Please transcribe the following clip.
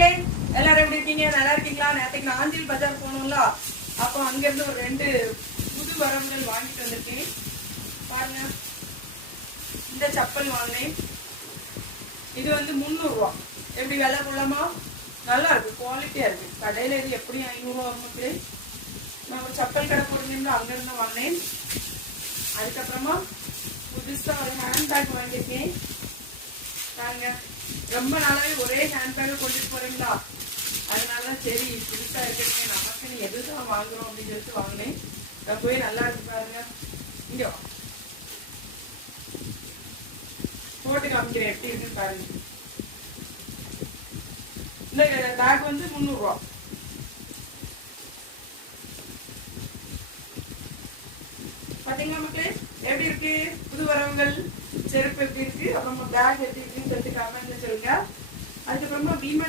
மக்களே எல்லாரும் எப்படி இருக்கீங்க? நல்லா இருக்கீங்களா? நேற்றுக்கு நான் ஆஞ்சில் பஜார் போனோம்ல, அப்போ அங்கிருந்து ஒரு 2 புது வரவுகள் வாங்கிட்டு வந்திருக்கேன். பாருங்க, இந்த செப்பல் வாங்கினேன். இது வந்து 300 ரூபா. எப்படி விலை கொள்ளமா? நல்லா இருக்கு, குவாலிட்டியா இருக்கு. கடையில இது எப்படியும் 500 ரூபா மக்களே. நான் ஒரு செப்பல் கடை போட்டிருந்தேன், அங்கிருந்து வாங்கினேன். அதுக்கப்புறமா புதுசா ஒரு ஹேண்ட்பேக் வாங்கியிருக்கேன். பாருங்க, ரொம்ப நாளாவே ஒரே ஹேண்ட்பேக்கை கொண்டுட்டு போறீங்களா, அதனால சரி புதுசா இருக்கீங்க, நமக்கு எதுதான் வாங்குறோம் அப்படின்னு சொல்லிட்டு வாங்கினேன். ரொம்பவே நல்லா இருக்கு. பாருங்க, இங்க போட்டு காமிக்கிறேன் எப்படி இருக்குன்னு பாருங்க. இந்த பேக் வந்து 300 ரூபா. பாத்தீங்களா மக்களே, எப்படி இருக்கு? புது வரவுகள் செருப்பு எப்படி இருக்கு, அப்புறமா பேக் எப்படி இருக்குன்னு சொல்லிட்டு கமெண்ட்ல சொல்லுங்க. அதுக்கப்புறமா பீமா